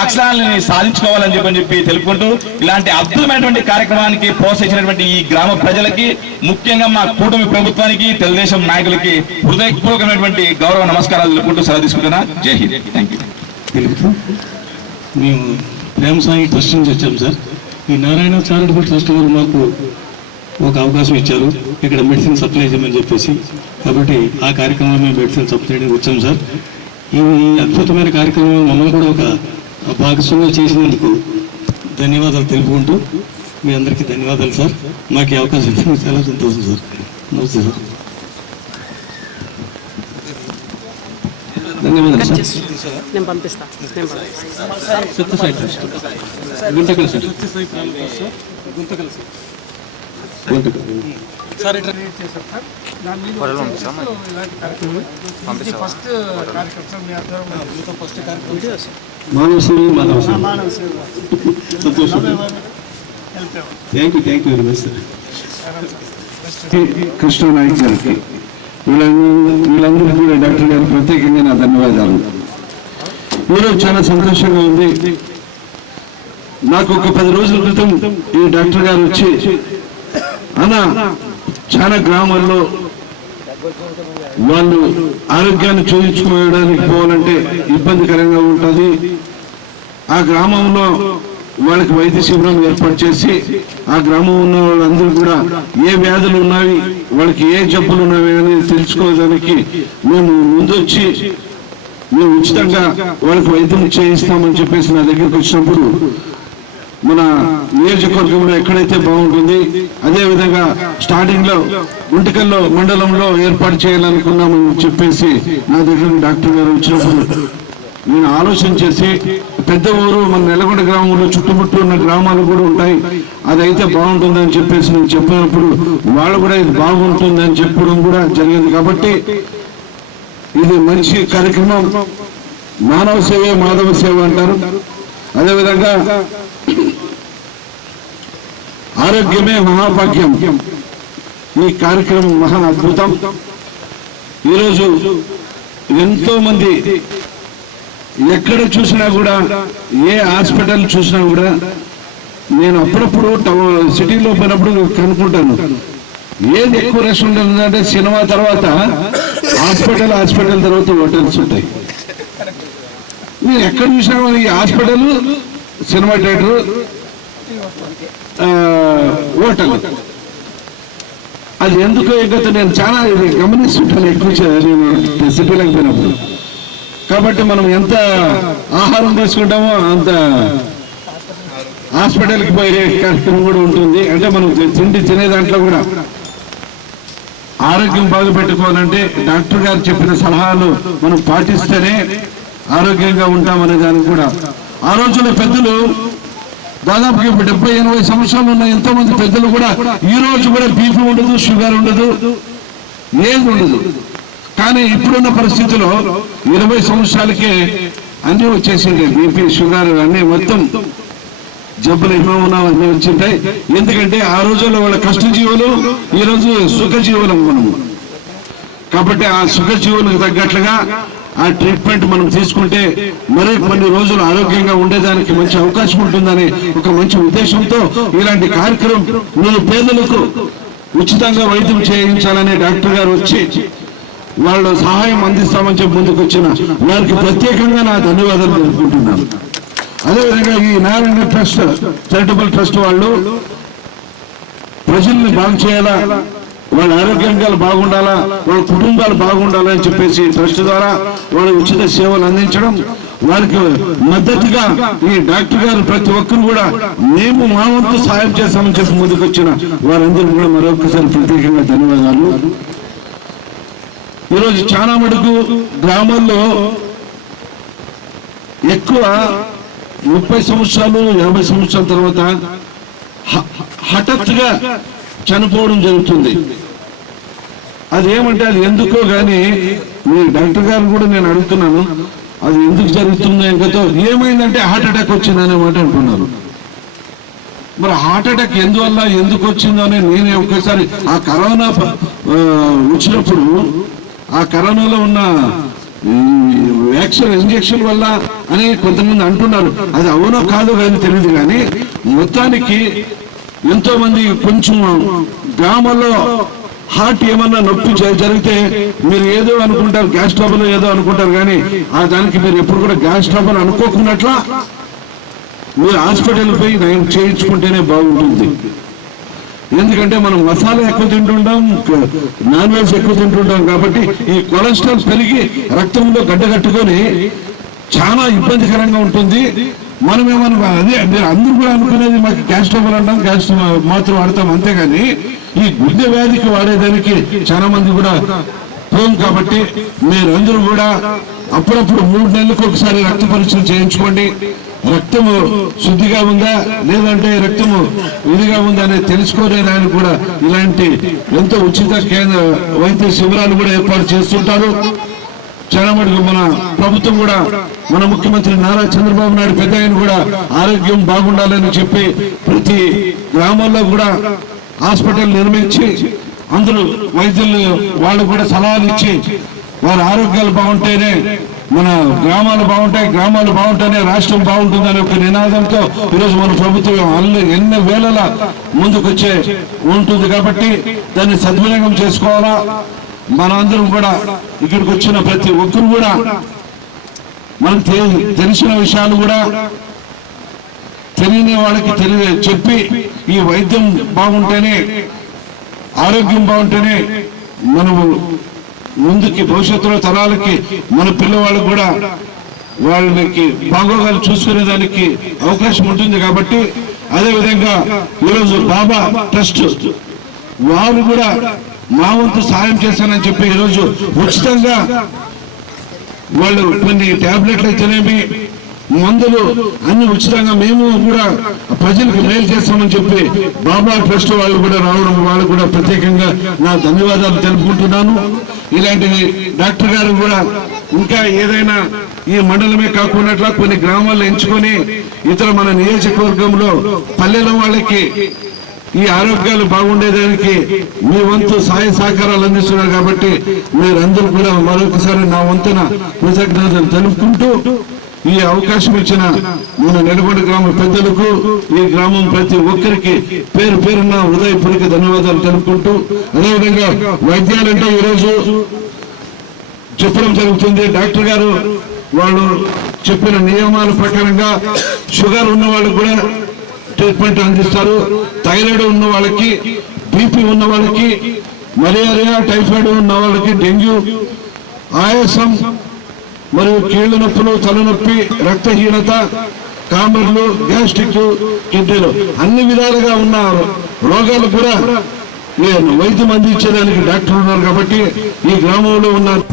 లక్షణాలని సాధించుకోవాలని చెప్పని చెప్పి తెలుపుకుంటూ ఇలాంటి అద్భుతమైనటువంటి కార్యక్రమానికి ప్రోత్సహించినటువంటి ఈ గ్రామ ప్రజలకి ముఖ్యంగా మా కూటమి ప్రభుత్వానికి తెలుగుదేశం నాయకులకి హృదయపూర్వకమైనటువంటి గౌరవ నమస్కారాలు తెలుపుకుంటూ సెలవు తీసుకుంటున్నా. జై హింద్. థ్యాంక్ యూ మేము ప్రేమ సాయి ట్రస్ట్ నుంచి వచ్చాం సార్. ఈ నారాయణ చారిటబుల్ ట్రస్ట్ వారు మాకు ఒక అవకాశం ఇచ్చారు. ఇక్కడ మెడిసిన్ సప్లై చేయమని చెప్పేసి. కాబట్టి ఆ కార్యక్రమంలో మేము మెడిసిన్ సప్లై చేయడానికి వచ్చాం సార్. ఈ అద్భుతమైన కార్యక్రమం మమ్మల్ని కూడా ఒక భాగస్వామ్యం చేసినందుకు ధన్యవాదాలు తెలుపుకుంటూ మీ అందరికీ ధన్యవాదాలు సార్. మాకు ఈ అవకాశం ఇచ్చినందుకు చాలా సంతోషం సార్. నమస్తే సార్. ధన్యవాదాలు సార్. నేను sir Guntakal sir Guntakal sir. ఇట్లా ఫస్ట్ కార్యక్రమం మీ ఆధ్వర్యంలో ఫస్ట్ మానవ సేవ మానవ సేవ సంతోషం. Help thank you thank you very much sir Krishnanaik గారికి. వీళ్ళందరూ వీళ్ళందరికీ కూడా డాక్టర్ గారు ప్రత్యేకంగా నా ధన్యవాదాలు. ఈరోజు చాలా సంతోషంగా ఉంది. నాకు ఒక పది రోజుల క్రితం ఈ డాక్టర్ గారు వచ్చి అన్న చాలా గ్రామాల్లో వాళ్ళు ఆరోగ్యాన్ని చూపించుకోవడానికి పోవాలంటే ఇబ్బందికరంగా ఉంటుంది. ఆ గ్రామంలో వాళ్ళకి వైద్య శిబిరం ఏర్పాటు చేసి ఆ గ్రామం ఉన్న వాళ్ళందరూ కూడా ఏ వ్యాధులు ఉన్నవి వాళ్ళకి ఏ జబ్బులు ఉన్నవి అనేది తెలుసుకోవడానికి మేము ముందొచ్చి మేము ఉచితంగా వాళ్ళకి వైద్యం చేయిస్తామని చెప్పేసి నా దగ్గరికి వచ్చినప్పుడు మన నియోజకవర్గంలో ఎక్కడైతే బాగుంటుంది అదేవిధంగా స్టార్టింగ్లో స్టార్టింగ్లో మండలంలో ఏర్పాటు చేయాలనుకున్నామని చెప్పేసి నా దగ్గర డాక్టర్ గారు వచ్చినప్పుడు నేను ఆలోచన చేసి పెద్ద ఊరు మన నెలకొండ గ్రామంలో చుట్టుముట్టు ఉన్న గ్రామాలు కూడా ఉంటాయి. అదైతే బాగుంటుందని చెప్పేసి నేను చెప్పినప్పుడు వాళ్ళు కూడా ఇది బాగుంటుంది అని చెప్పడం కూడా జరిగింది కాబట్టి ఇది మంచి కార్యక్రమం. మానవ సేవే మాధవ సేవ అంటారు. అదేవిధంగా ఆరోగ్యమే మహాభాగ్యం. ఈ కార్యక్రమం మహా అద్భుతం. ఈరోజు ఎంతో మంది ఎక్కడ చూసినా కూడా ఏ హాస్పిటల్ చూసినా కూడా నేను అప్పుడప్పుడు సిటీలో పోయినప్పుడు కనుక్కుంటాను. ఏది ఎక్కువ రష్ ఉంటుందంటే సినిమా తర్వాత హాస్పిటల్ హాస్పిటల్ తర్వాత హోటల్స్ ఉంటాయి. నేను ఎక్కడ చూసినా ఈ హాస్పిటల్ సినిమా థియేటర్ హోటల్. అది ఎందుకో ఎగ్గతో నేను చాలా ఇది గమనిస్తుంటాను ఎక్కువ నేను సిటీలకు పోయినప్పుడు. కాబట్టి మనం ఎంత ఆహారం తీసుకుంటామో అంత హాస్పిటల్కి పోయే కార్యక్రమం కూడా ఉంటుంది. అంటే మనం తిండి తినే దాంట్లో కూడా ఆరోగ్యం బాగుపెట్టుకోవాలంటే డాక్టర్ గారు చెప్పిన సలహాలు మనం పాటిస్తేనే ఆరోగ్యంగా ఉంటామనే దానికి కూడా. ఆ రోజుల్లో పెద్దలు దాదాపు ఇప్పుడు డెబ్బై ఎనభై సంవత్సరాలు ఉన్న ఎంతో మంది పెద్దలు కూడా ఈ రోజు కూడా బీపీ ఉండదు షుగర్ ఉండదు ఏది ఉండదు. కానీ ఇప్పుడున్న పరిస్థితిలో ఇరవై సంవత్సరాలకే అన్ని వచ్చేసింది బీపీ షుగర్ అన్ని మొత్తం జబ్బులు ఏమేమన్నా అన్నీ వచ్చింటాయి. ఎందుకంటే ఆ రోజుల్లో వాళ్ళ కష్టజీవులు ఈ రోజు సుఖజీవులం మనము. కాబట్టి ఆ సుఖజీవులకు తగ్గట్లుగా ఆ ట్రీట్మెంట్ మనం తీసుకుంటే మరి కొన్ని రోజులు ఆరోగ్యంగా ఉండేదానికి మంచి అవకాశం ఉంటుందని ఒక మంచి ఉద్దేశంతో ఇలాంటి కార్యక్రమం మీరు పేదలకు ఉచితంగా వైద్యం చేయించాలని డాక్టర్ గారు వచ్చి వాళ్ళు సహాయం అందిస్తామని చెప్పి ముందుకు వచ్చిన వారికి ప్రత్యేకంగా నా ధన్యవాదాలు తెలుపుకుంటున్నాను. అదేవిధంగా ఈ నారాయణ ట్రస్ట్ చారిటబుల్ ట్రస్ట్ వాళ్ళు ప్రజల్ని బాగు చేయాలా? వాళ్ళ ఆరోగ్యంగా బాగుండాలా? వాళ్ళ కుటుంబాలు బాగుండాలా అని చెప్పేసి ట్రస్ట్ ద్వారా వాళ్ళ ఉచిత సేవలు అందించడం వారికి మద్దతుగా ఈ డాక్టర్ గారు ప్రతి ఒక్కరు కూడా మేము మా వంతు సాయం చేస్తామని చెప్పి ముందుకు వచ్చిన వారందరూ కూడా మరొకసారి ప్రత్యేకంగా ధన్యవాదాలు. ఈరోజు చాలా మటుకు గ్రామాల్లో ఎక్కువ ముప్పై సంవత్సరాలు యాభై సంవత్సరాల తర్వాత హఠాత్తుగా చనిపోవడం జరుగుతుంది. అదేమంటే అది ఎందుకో కానీ మీ డాక్టర్ గారు కూడా నేను అడుగుతున్నాను. అది ఎందుకు జరుగుతుందో ఇంకతో ఏమైందంటే హార్ట్ అటాక్ వచ్చిందనే మాట అంటున్నారు. మరి హార్ట్ అటాక్ ఎందువల్ల ఎందుకు వచ్చిందో అని నేనే ఒక్కసారి ఆ కరోనా వచ్చినప్పుడు ఆ కరోనాలో ఉన్న వ్యాక్సిన్ ఇంజెక్షన్ వల్ల అని కొంతమంది అంటున్నారు. అది అవునో కాదో కానీ తెలియదు కానీ మొత్తానికి ఎంతో మంది కొంచెం గ్రామాల్లో హార్ట్ ఏమన్నా నొప్పి జరిగితే మీరు ఏదో అనుకుంటారు గ్యాస్ ట్రబుల్ ఏదో అనుకుంటారు కానీ ఆ దానికి మీరు ఎప్పుడు కూడా గ్యాస్ ట్రబుల్ అనుకోకున్నట్లా మీరు హాస్పిటల్ పోయి నయం చేయించుకుంటేనే బాగుంటుంది. ఎందుకంటే మనం మసాలా ఎక్కువ తింటుంటాం నాన్ వెజ్ ఎక్కువ తింటుంటాం కాబట్టి ఈ కొలెస్ట్రాల్ పెరిగి రక్తంలో గడ్డగట్టుకొని చాలా ఇబ్బందికరంగా ఉంటుంది. మనం ఏమన్నా అదే మీరు అందరూ కూడా అనుకునేది మాకు గ్యాస్ అంటాం క్యాస్ట్ మాత్రం వాడతాం అంతేగాని ఈ గుండె వ్యాధికి వాడేదానికి చాలా మంది కూడా పోం కాబట్టి మీరందరూ కూడా అప్పుడప్పుడు మూడు నెలలకు ఒకసారి రక్త పరీక్షలు చేయించుకోండి. రక్తము శుద్ధిగా ఉందా లేదంటే రక్తము ఇదిగా ఉందా అనేది తెలుసుకునే దానికి కూడా ఇలాంటి ఎంతో ఉచిత కేంద్ర వైద్య శిబిరాలు కూడా ఏర్పాటు చేస్తుంటారు. చాలా మటుకు మన ప్రభుత్వం కూడా మన ముఖ్యమంత్రి నారా చంద్రబాబు నాయుడు పెద్ద ఆయన కూడా ఆరోగ్యం బాగుండాలని చెప్పి ప్రతి గ్రామాల్లో కూడా హాస్పిటల్ నిర్మించి అందరూ వైద్యులు వాళ్ళు కూడా సలహాలు ఇచ్చి వారి ఆరోగ్యాలు బాగుంటేనే మన గ్రామాలు బాగుంటాయి గ్రామాలు బాగుంటేనే రాష్ట్రం బాగుంటుందనే ఒక నినాదంతో ఈరోజు మన ప్రభుత్వం అన్ని ఎన్ని వేలల ముందుకొచ్చే ఉంటుంది కాబట్టి దాన్ని సద్వినియోగం చేసుకోవాలా? మనందరం కూడా ఇక్కడికి వచ్చిన ప్రతి ఒక్కరు కూడా మనకు తెలిసిన విషయాలు కూడా తెలియని వాళ్ళకి తెలియ చెప్పి ఈ వైద్యం బాగుంటేనే ఆరోగ్యం బాగుంటేనే మనము ముందుకి భవిష్యత్తులో తరాలకి మన పిల్లవాళ్ళకి కూడా వాళ్ళకి బాగోగాలు చూసుకునే దానికి అవకాశం ఉంటుంది కాబట్టి అదే విధంగా ఈరోజు బాబా ట్రస్ట్ వారు కూడా మా వంతు సాయం చేశానని చెప్పి ఈరోజు ఉచితంగా వాళ్ళు కొన్ని టాబ్లెట్లు అయితేనేమి మందులు అన్ని ఉచితంగా మేము కూడా ప్రజలకు మేలు చేస్తామని చెప్పి బాబా ట్రస్ట్ వాళ్ళు కూడా రావడం వాళ్ళు కూడా ప్రత్యేకంగా నా ధన్యవాదాలు తెలుపుకుంటున్నాను. ఇలాంటివి డాక్టర్ గారు కూడా ఇంకా ఏదైనా ఈ మండలమే కాకుండా కొన్ని గ్రామాల్లో ఎంచుకొని ఇతర మన నియోజకవర్గంలో పల్లెల వాళ్ళకి ఈ ఆరోగ్యాలు బాగుండేదానికి మీ వంతు సహాయ సహకారాలు అందిస్తున్నారు కాబట్టి మీరందరూ కూడా మరొకసారి నా వంతున కృతజ్ఞతలు తెలుపుకుంటూ ఈ అవకాశం ఇచ్చిన మన నిలబడి గ్రామ పెద్దలకు ఈ గ్రామం ప్రతి ఒక్కరికి పేరు పేరున హృదయపూర్వక ధన్యవాదాలు తెలుపుకుంటూ అదేవిధంగా వైద్యాలంటే ఈరోజు చెప్పడం జరుగుతుంది. డాక్టర్ గారు వాళ్ళు చెప్పిన నియమాల ప్రకారంగా షుగర్ ఉన్న వాళ్ళు కూడా ట్రీట్మెంట్ అందిస్తారు. థైరాయిడ్ ఉన్న వాళ్ళకి బీపీ ఉన్న వాళ్ళకి మలేరియా టైఫాయిడ్ ఉన్న వాళ్ళకి డెంగ్యూ ఆయాసం మరియు కీళ్ళ నొప్పులు తలనొప్పి రక్తహీనత కామర్లు గ్యాస్ట్రిక్ కిడ్నీలు అన్ని విధాలుగా ఉన్న రోగాలు కూడా నేను వైద్యం అందించడానికి డాక్టర్ ఉన్నారు కాబట్టి ఈ గ్రామంలో ఉన్నారు